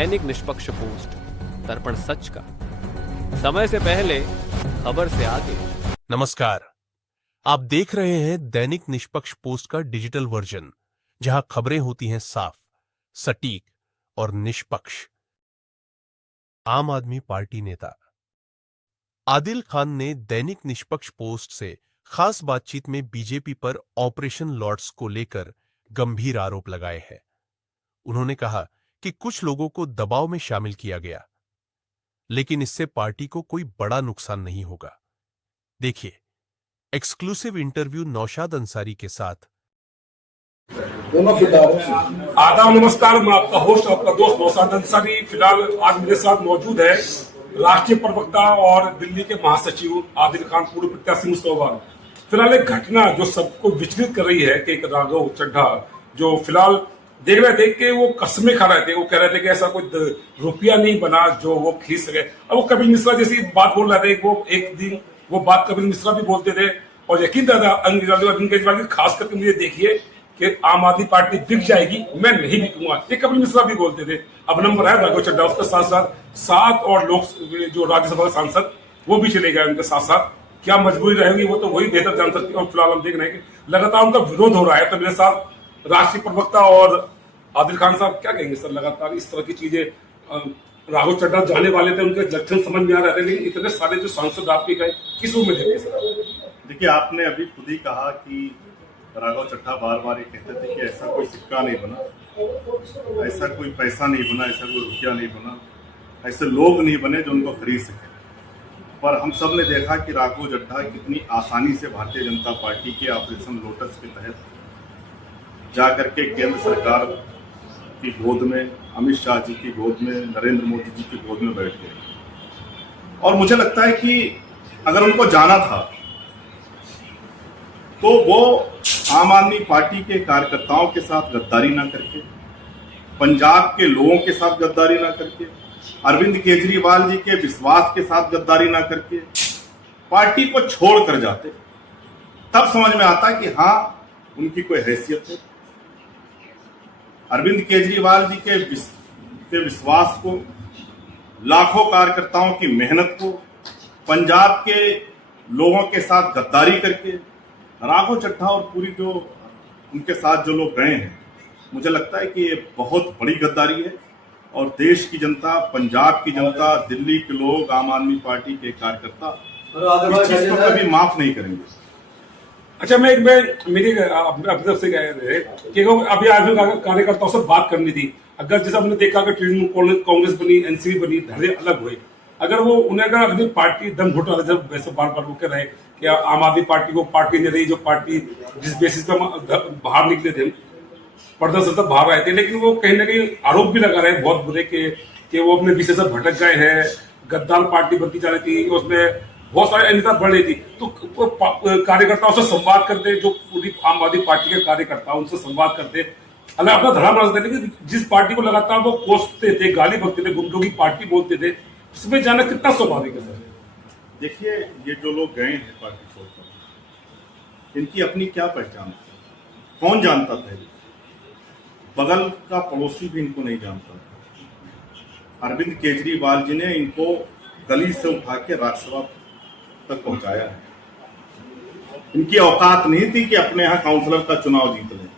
दैनिक निष्पक्ष पोस्ट, दर्पण सच का, समय से पहले, खबर से आगे। नमस्कार, आप देख रहे हैं दैनिक निष्पक्ष पोस्ट का डिजिटल वर्जन, जहां खबरें होती हैं साफ, सटीक और निष्पक्ष। आम आदमी पार्टी नेता आदिल खान ने दैनिक निष्पक्ष पोस्ट से खास बातचीत में बीजेपी पर ऑपरेशन लॉर्ड्स को लेकर गंभीर आरोप लगाए हैं। उन्होंने कहा कि कुछ लोगों को दबाव में शामिल किया गया, लेकिन इससे पार्टी को कोई बड़ा नुकसान नहीं होगा। देखिए एक्सक्लूसिव इंटरव्यू नौशाद अंसारी के साथ। आदाब, नमस्कार। मैं आपका होस्ट, आपका दोस्त नौशाद अंसारी। फिलहाल आज मेरे साथ मौजूद है राष्ट्रीय प्रवक्ता और दिल्ली के महासचिव आदिल खान, पूर्व प्रत्याशी मुस्तफा। फिलहाल एक घटना जो सबको विचलित कर रही है कि एक राघव चड्ढा जो फिलहाल देख रहे थे कि वो कस्में खा रहे थे, वो कह रहे थे कि ऐसा कोई रुपया नहीं बना जो वो खींच सके। अब वो कपिल मिश्रा जैसी बात बोल रहे थे, वो एक दिन वो बात कपिल मिश्रा भी बोलते थे और यकीन था अरविंद केजरीवाल की। खास करके मुझे देखिए कि आम आदमी पार्टी बिक जाएगी, मैं नहीं बिकूंगा, ये कपिल मिश्रा भी बोलते थे। अब नंबर है राघव चड्ढा, उसके साथ साथ 7 और लोग जो राज्यसभा के सांसद वो भी चले गए उनके साथ साथ। क्या मजबूरी रहेगी वो तो वही बेहतर जान सकती है। और फिलहाल हम देख रहे हैं कि लगातार उनका विरोध हो रहा है। तो मेरे साथ राष्ट्रीय प्रवक्ता और आदिल खान साहब, क्या कहेंगे सर? लगातार इस तरह की चीजें, राघव चड्ढा जाने वाले थे, उनके लक्षण समझ में आ रहे थे, लेकिन इतने सारे जो सांसद आपके गए, किस रूप में देखे सर? देखिए, आपने अभी खुद ही कहा कि राघव चड्ढा बार बार ये कहते थे कि ऐसा कोई सिक्का नहीं बना, ऐसा कोई पैसा नहीं बना, ऐसा कोई रुपया नहीं बना, ऐसे लोग नहीं बने जो उनको खरीद सके। पर हम सब ने देखा कि राघव चड्ढा कितनी आसानी से भारतीय जनता पार्टी के ऑपरेशन लोटस के तहत जाकर के केंद्र सरकार की गोद में, अमित शाह जी की गोद में, नरेंद्र मोदी जी की गोद में बैठ गए। और मुझे लगता है कि अगर उनको जाना था तो वो आम आदमी पार्टी के कार्यकर्ताओं के साथ गद्दारी ना करके, पंजाब के लोगों के साथ गद्दारी ना करके, अरविंद केजरीवाल जी के विश्वास के साथ गद्दारी ना करके पार्टी को छोड़ कर जाते, तब समझ में आता कि हाँ, उनकी कोई हैसियत है। अरविंद केजरीवाल जी के विश्वास को, लाखों कार्यकर्ताओं की मेहनत को, पंजाब के लोगों के साथ गद्दारी करके राघव चड्ढा और पूरी जो उनके साथ जो लोग गए हैं, मुझे लगता है कि ये बहुत बड़ी गद्दारी है। और देश की जनता, पंजाब की जनता, दिल्ली के लोग, आम आदमी पार्टी के कार्यकर्ता इस चीज को कभी माफ नहीं करेंगे। अच्छा, मेरी अपनी तरफ से कह रहे कि अभी आज कार्यकर्ताओं से बात करनी थी। अगर जैसे हमने देखा कि तृणमूल कांग्रेस बनी, एनसीपी बनी, धड़े अलग हुए, अगर वो उन्हें अगर अपनी पार्टी दम घुटा, जब वैसे बार बार वो कह रहे कि आम आदमी पार्टी को पार्टी नहीं रही, जो पार्टी जिस बेसिस पे बाहर निकले थे, प्रदर्शन से बाहर आए थे, लेकिन वो कहीं ना कहीं आरोप भी लगा रहे हैं बहुत बुरे कि वो अपने विषय से भटक गए हैं, गद्दार पार्टी बनती जा रही थी, उसमें बहुत सारे अनियमितता बढ़ रही थी। तो कार्यकर्ताओं से संवाद करते, जो पूरी आम आदमी पार्टी के कार्यकर्ता उनसे संवाद करते, अलग अपना धड़ा बना सकते, लेकिन जिस पार्टी को लगातार वो कोसते थे, गाली बकते थे, गुंडों की पार्टी बोलते थे, उसमें जाना कितना स्वाभाविक है सर? देखिए, ये जो लोग गए हैं पार्टी छोड़कर, इनकी अपनी क्या पहचान थी? कौन जानता था? बगल का पड़ोसी भी इनको नहीं जानता था। अरविंद केजरीवाल जी ने इनको गली से उठा के राज्यसभा तक पहुंचाया है। इनकी औकात नहीं थी कि अपने यहां काउंसलर का चुनाव जीत लें।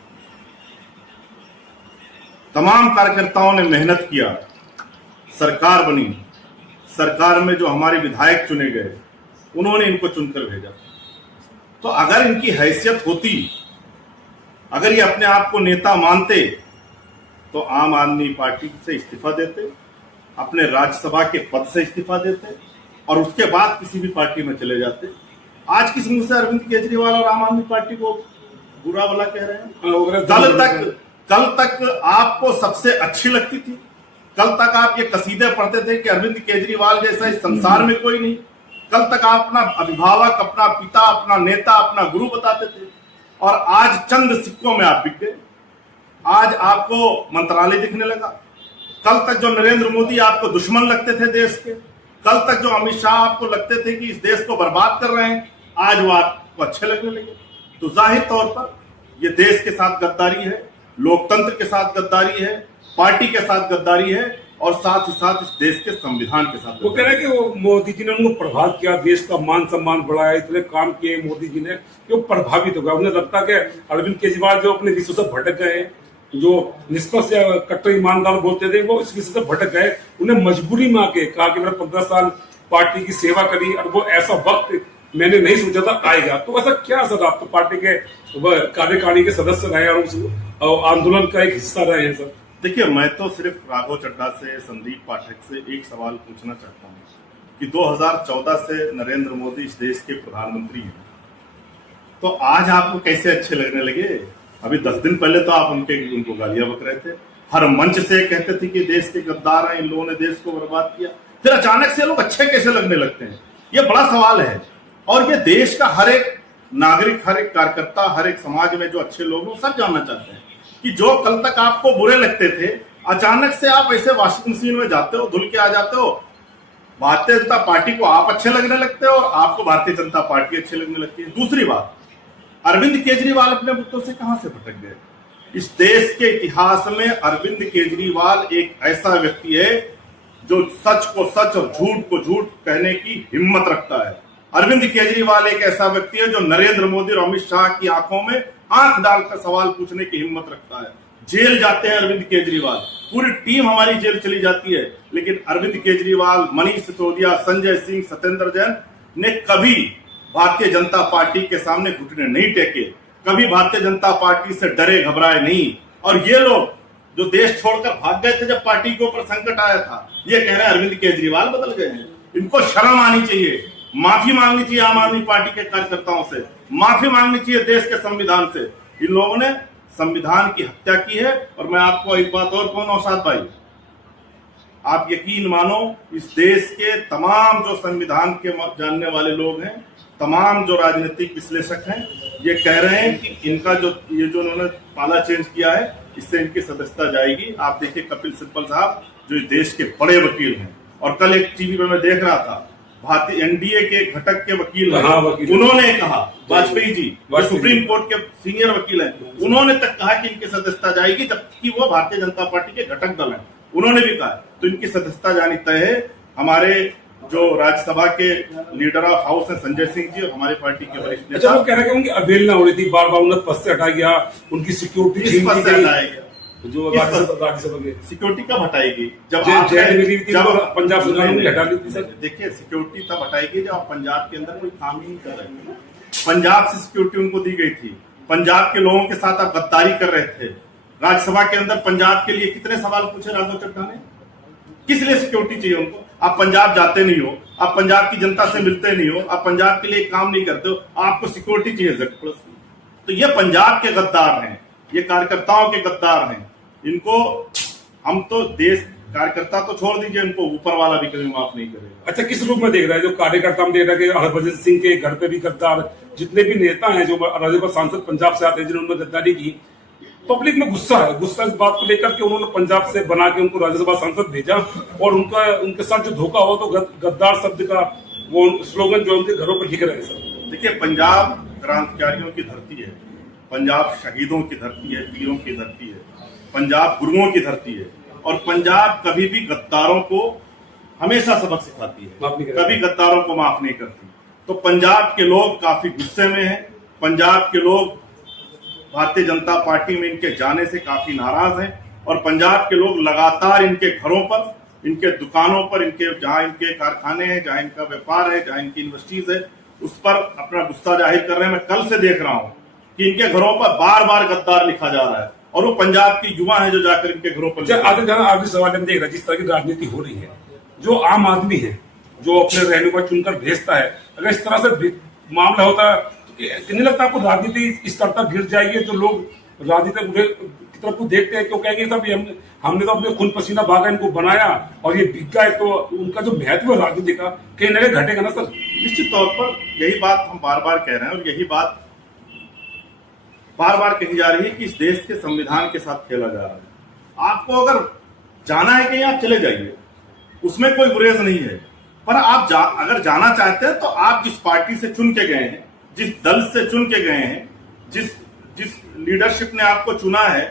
तमाम कार्यकर्ताओं ने मेहनत किया, सरकार बनी, सरकार में जो हमारे विधायक चुने गए, उन्होंने इनको चुनकर भेजा। तो अगर इनकी हैसियत होती, अगर ये अपने आप को नेता मानते, तो आम आदमी पार्टी से इस्तीफा देते, अपने राज्यसभा के पद से इस्तीफा देते और उसके बाद किसी भी पार्टी में चले जाते। आज किस मुंह से अरविंद केजरीवाल और आम आदमी पार्टी को बुरा भला कह रहे हैं? कल तक आपको सबसे अच्छी लगती थी। कल तक आप ये कसीदे पढ़ते थे कि अरविंद केजरीवाल जैसा इस संसार में कोई नहीं। कल तक आप अपना अभिभावक, अपना पिता, अपना नेता, अपना गुरु बताते थे, और आज चंद सिक्कों में आप बिक गए। आज आपको मंत्रालय दिखने लगा। कल तक जो नरेंद्र मोदी आपको दुश्मन लगते थे देश के, कल तक जो अमित शाह आपको लगते थे कि इस देश को बर्बाद कर रहे हैं, आज वो आपको अच्छे लगने लगे। तो जाहिर तौर पर ये देश के साथ गद्दारी है, लोकतंत्र के साथ गद्दारी है, पार्टी के साथ गद्दारी है, और साथ ही साथ इस देश के संविधान के साथ। वो कह रहे हैं कि वो मोदी जी ने उनको प्रभावित किया, देश का मान सम्मान बढ़ाया, इतने काम किए मोदी जी ने कि वो प्रभावित हो गया। उन्हें लगता है कि अरविंद केजरीवाल जो अपने विषय से भटक गए हैं, जो निष्पक्ष या कट्टर ईमानदार बोलते थे, वो इस विषय से भटक गए। उन्हें मजबूरी में आके कहा कि मैंने 15 साल पार्टी की सेवा करी और वो ऐसा वक्त मैंने नहीं सोचा था आएगा। तो ऐसा क्या असर, आप तो पार्टी के कार्यकारिणी के सदस्य रहे और उस आंदोलन का एक हिस्सा रहे हैं सर। देखिए, मैं तो सिर्फ राघव चड्ढा से, संदीप पाठक से एक सवाल पूछना चाहता हूँ कि 2014 से नरेंद्र मोदी इस देश के प्रधानमंत्री हैं, तो आज आपको कैसे अच्छे लगने लगे? अभी 10 दिन पहले तो आप उनको गालियां बक रहे थे, हर मंच से कहते थे कि देश के गद्दार हैं, इन लोगों ने देश को बर्बाद किया। फिर अचानक से लोग अच्छे कैसे लगने लगते हैं? ये बड़ा सवाल है। और ये देश का हर एक नागरिक, हर एक कार्यकर्ता, हर एक समाज में जो अच्छे लोग हैं, सब जानना चाहते हैं कि जो कल तक आपको बुरे लगते थे, अचानक से आप ऐसे वॉशिंग मशीन में जाते हो, धुल के आ जाते हो, भारतीय जनता पार्टी को आप अच्छे लगने लगते हो, आपको भारतीय जनता पार्टी अच्छी लगने लगती है। दूसरी बात, अरविंद केजरीवाल अपने मुद्दों से कहां से भटक गए? इस देश के इतिहास में अरविंद केजरीवाल एक ऐसा व्यक्ति है जो सच को सच और झूठ को झूठ कहने की हिम्मत रखता है। अरविंद केजरीवाल एक ऐसा व्यक्ति है जो नरेंद्र मोदी और अमित शाह की आंखों में आंख डालकर सवाल पूछने की हिम्मत रखता है। जेल जाते हैं अरविंद केजरीवाल, पूरी टीम हमारी जेल चली जाती है, लेकिन अरविंद केजरीवाल, मनीष सिसोदिया, संजय सिंह, सत्येंद्र जैन ने कभी भारतीय जनता पार्टी के सामने घुटने नहीं टेके, कभी भारतीय जनता पार्टी से डरे घबराए नहीं। और ये लोग जो देश छोड़कर भाग गए थे जब पार्टी के ऊपर संकट आया था, ये कह रहे हैं अरविंद केजरीवाल बदल गए हैं। इनको शर्म आनी चाहिए, माफी मांगनी चाहिए आम आदमी पार्टी के कार्यकर्ताओं से, माफी मांगनी चाहिए देश के संविधान से। इन लोगों ने संविधान की हत्या की है। और मैं आपको एक बात और कहूं नौशाद भाई, आप यकीन मानो, इस देश के तमाम जो संविधान के जानने वाले लोग हैं, तमाम जो राजनीतिक विश्लेषक हैं, ये कह रहे हैं कि इनका जो उन्होंने पाला चेंज किया है, इससे इनकी सदस्यता जाएगी। आप देखिए कपिल सिब्बल साहब जो इस देश के बड़े वकील हैं, और कल एक टीवी पे मैं देख रहा था, भारतीय एनडीए के घटक के वकील उन्होंने कहा, वाजपेयी जी जो सुप्रीम कोर्ट के सीनियर वकील हैं, उन्होंने तक कहा कि इनकी सदस्यता जाएगी, जबकि वो भारतीय जनता पार्टी के घटक दल हैं। उन्होंने भी कहा तो इनकी सदस्यता जानी तय है। हमारे जो राज्यसभा के लीडर ऑफ हाउस हैं संजय सिंह जी, और हमारी पार्टी के वरिष्ठ नेता, अच्छा, वो कह रहे हैं कि उनकी अवहेलना हो रही थी, बार बार उन्हें पद से हटाया गया, उनकी सिक्योरिटी छीन ली गई। जो राज्यसभा के सिक्योरिटी कब हटाएगी? जब पंजाब सरकार ने हटा दी थी सर। देखिए, सिक्योरिटी तब हटाएगी जब आप पंजाब के अंदर कोई काम ही नहीं कर रहे हैं। पंजाब से सिक्योरिटी उनको दी गई थी, पंजाब के लोगों के साथ आप गद्दारी कर रहे थे। राज्यसभा के अंदर पंजाब के लिए कितने सवाल पूछे राघव चड्ढा ने? किस लिए सिक्योरिटी चाहिए उनको? आप पंजाब जाते नहीं हो, आप पंजाब की जनता से मिलते नहीं हो, आप पंजाब के लिए काम नहीं करते हो, आपको सिक्योरिटी चाहिए जेड प्लस की। तो ये पंजाब के गद्दार हैं, ये कार्यकर्ताओं के गद्दार हैं। इनको हम तो देश कार्यकर्ता तो छोड़ दीजिए, इनको ऊपर वाला भी कभी माफ नहीं करेगा। अच्छा, किस रूप में देख रहा है? जो कार्यकर्ता में देख रहा है कि हरभजन सिंह के घर पे भी गद्दार, जितने भी नेता हैं जो राज्यसभा सांसद पंजाब से आते हैं जिन्होंने गद्दारी की, पब्लिक में गुस्सा है। गुस्सा इस बात को लेकर के उन्होंने पंजाब से बना के उनको राज्यसभा सांसद भेजा, और उनके साथ जो धोखा हो तो गद्दार शब्द का वो स्लोगन जो उनके घरों पर लिख रहे हैं सर। देखिए, पंजाब क्रांतिकारियों की धरती है, पंजाब शहीदों की धरती है, वीरों की धरती है, पंजाब गुरुओं की धरती है, और पंजाब कभी भी गद्दारों को हमेशा सबक सिखाती है, कभी गद्दारों को माफ नहीं करती। तो पंजाब के लोग काफी गुस्से में हैं, पंजाब के लोग भारतीय जनता पार्टी में इनके जाने से काफी नाराज हैं, और पंजाब के लोग लगातार इनके घरों पर, इनके दुकानों पर, इनके जहां इनके कारखाने हैं, जहां इनका व्यापार है, जहां इनकी यूनिवर्सिटीज है, उस पर अपना गुस्सा जाहिर कर रहे हैं। मैं कल से देख रहा हूं कि इनके घरों पर बार बार गद्दार लिखा जा रहा है, और वो पंजाब की युवा है जो जाकर इनके घरों पर। आगे सवाल हम देख रहे हैं, जिस तरह की राजनीति हो रही है, जो आम आदमी है जो अपने रहनुमा चुनकर भेजता है, अगर इस तरह से मामला होता है, नहीं लगता आपको राजनीति इस स्तर तक गिर जाएगी? जो लोग राजनीति की तरफ को देखते हैं, क्यों कहेंगे साहब हमने तो अपने खून पसीना बहाकर इनको बनाया और ये बिक गए, तो उनका जो महत्व है राजनीति का कहीं न कहीं घटेगा ना सर? निश्चित तौर पर यही बात हम बार बार कह रहे हैं, और यही बात बार बार कही जा रही है कि इस देश के संविधान के साथ खेला जा रहा है। आपको अगर जाना है कहीं, आप चले जाइए, उसमें कोई गुरेज नहीं है। पर आप अगर जाना चाहते हैं तो आप जिस पार्टी से चुन के गए हैं, जिस दल से चुन के गए हैं, जिस लीडरशिप ने आपको चुना है,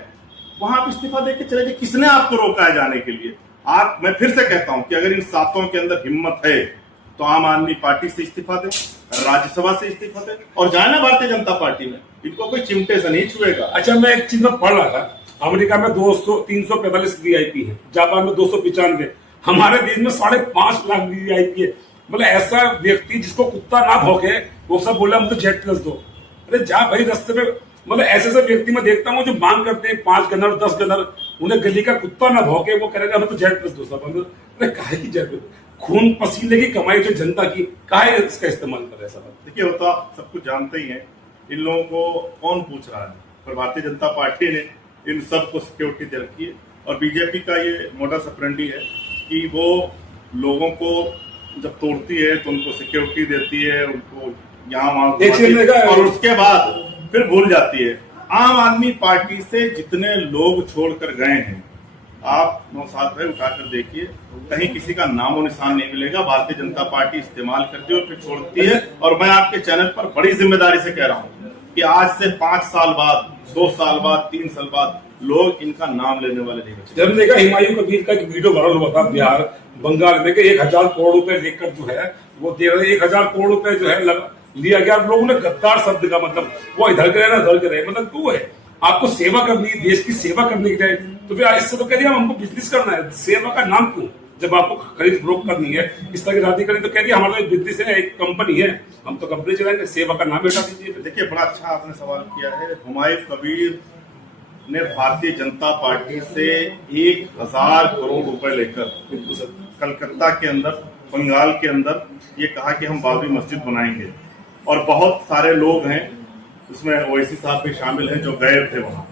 वहां आप इस्तीफा देके चले जाइए। किसने आपको रोका है जाने के लिए? आप, मैं फिर से कहता हूं कि अगर इन सातों के अंदर हिम्मत है तो आम आदमी पार्टी से इस्तीफा दे, राज्यसभा से इस्तीफा दे और जाए ना भारतीय जनता पार्टी में। इनको कोई चिमटे से नहीं छुएगा। अच्छा, मैं एक चीज में पढ़ रहा था, अमेरिका में 345 वीआईपी है, जापान में 295, हमारे देश में 5.5 लाख वीआईपी है। मतलब ऐसा व्यक्ति जिसको कुत्ता ना भौंके वो सब बोला मुझे जेट प्लस दो। अरे जा भाई रास्ते में, मतलब ऐसे ऐसे व्यक्ति मैं देखता हूँ जो मांग करते हैं 5 गनर 10 गनर, उन्हें गली का कुत्ता ना भौंके वो कहेगा हमें तो जेट प्लस दो सब। अरे काहे की जेट, खून पसीने की कमाई जो जनता की, काहे इसका इस्तेमाल कर रहे हैं सब। देखिए, वो तो आप सब कुछ जानते ही हैं, इन लोगों को कौन पूछ रहा है, पर भारतीय जनता पार्टी ने इन सबको सिक्योरिटी दे रखी है। और बीजेपी का ये मोडस ऑपरेंडी है कि वो लोगों को जब तोड़ती है तो उनको सिक्योरिटी देती है, उनको यहाँ वहां, और उसके बाद फिर भूल जाती है। आम आदमी पार्टी से जितने लोग छोड़कर गए हैं, आप नौसाद भाई उठाकर देखिए, कहीं किसी का नामो निशान नहीं मिलेगा। भारतीय जनता पार्टी इस्तेमाल करती है और फिर छोड़ती है। और मैं आपके चैनल पर बड़ी जिम्मेदारी से कह रहा हूं कि आज से 5 साल बाद, 2 साल बाद, 3 साल बाद लोग इनका नाम लेने वाले नहीं बचे। जब देखा हुमायूं कबीर का एक वीडियो वायरल हुआ था बिहार बंगाल में कि 1000 करोड़ रुपए लेकर जो है वो दे रहे, 1000 करोड़ रुपए जो है लिया गया। लोगों ने गद्दार शब्द का मतलब वो इधर के रहे ना उधर के रहे, मतलब क्यों है आपको सेवा करनी है, देश की सेवा करने की जाए तो फिर इससे तो कह दिया हमको बिजनेस करना है, सेवा का नाम क्यों? जब आपको खरीद फरोख्त करनी है, इस तरह की राजनीति करनी तो कह दिया हमारा बिजनेस है, एक कंपनी है, हम तो कंपनी चलाएंगे, सेवा का नाम हटा दीजिए। देखिए, बड़ा अच्छा आपने सवाल किया है। हुमायूं कबीर ने भारतीय जनता पार्टी से 1000 करोड़ रुपए लेकर कलकत्ता के अंदर, बंगाल के अंदर ये कहा कि हम बाबरी मस्जिद बनाएंगे। और बहुत सारे लोग हैं, उसमें ओवैसी साहब भी शामिल हैं, जो गए थे वहां।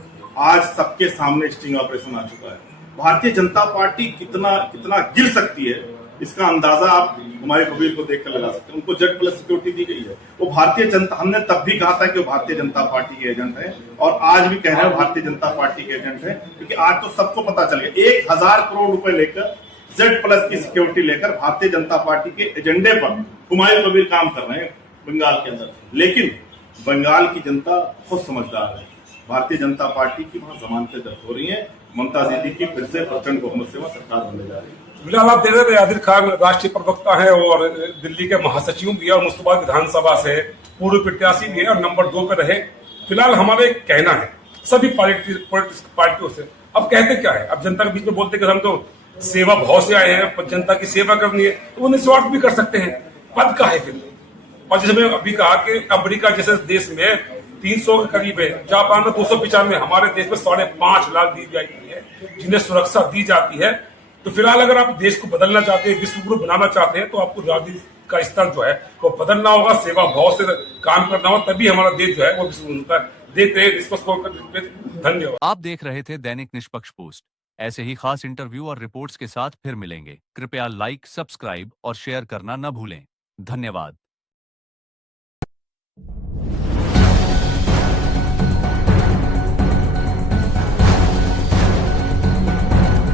आज सबके सामने स्टिंग ऑपरेशन आ चुका है। भारतीय जनता पार्टी कितना कितना गिर सकती है, इसका अंदाजा आप हुमायूं कबीर को देखकर लगा सकते हैं। उनको जेड प्लस सिक्योरिटी दी गई है। वो भारतीय जनता, हमने तब भी कहा था कि वो भारतीय जनता पार्टी के एजेंट है, और आज भी कह रहे हैं भारतीय जनता पार्टी के एजेंट है, क्योंकि आज तो सबको पता चल गया 1000 करोड़ रुपए लेकर, जेड प्लस की सिक्योरिटी लेकर भारतीय जनता पार्टी के एजेंडे पर हुमायूं कबीर काम कर रहे हैं बंगाल के अंदर। लेकिन बंगाल की जनता बहुत समझदार है। भारतीय जनता पार्टी की वहां जमानतें दर्ज हो रही हैं। ममता दीदी की फिर से प्रचंड बहुमत से वहां सरकार बनने जा रही है। फिलहाल आप देख रहे थे आदिल खान राष्ट्रीय प्रवक्ता है और दिल्ली के महासचिव भी है, और मुस्तफा विधानसभा से पूर्व प्रत्याशी भी है और नंबर 2 पे रहे। फिलहाल हमारा एक कहना है सभी पार्टियों से, अब कहते क्या है, अब जनता के बीच में बोलते कि हम तो सेवा भाव से आए हैं, जनता की सेवा करनी है, तो वो निस्वार्थ भी कर सकते हैं। पद का है फिर, और जैसे मैं अभी कहा कि अमेरिका जैसे देश में 300 के करीब है, जापान में 295, हमारे देश में 5.5 लाख दी जाती है जिन्हें सुरक्षा दी जाती है। तो फिलहाल अगर आप देश को बदलना चाहते हैं, विश्व गुरु बनाना चाहते हैं, तो आपको राजनीति का स्तर जो है वो बदलना होगा, सेवा भाव से काम करना होगा, तभी हमारा देश जो है वो विश्व गुरु बनता है। देखते हैं। धन्यवाद। आप देख रहे थे दैनिक निष्पक्ष पोस्ट। ऐसे ही खास इंटरव्यू और रिपोर्ट्स के साथ फिर मिलेंगे। कृपया लाइक, सब्सक्राइब और शेयर करना न भूलें। धन्यवाद।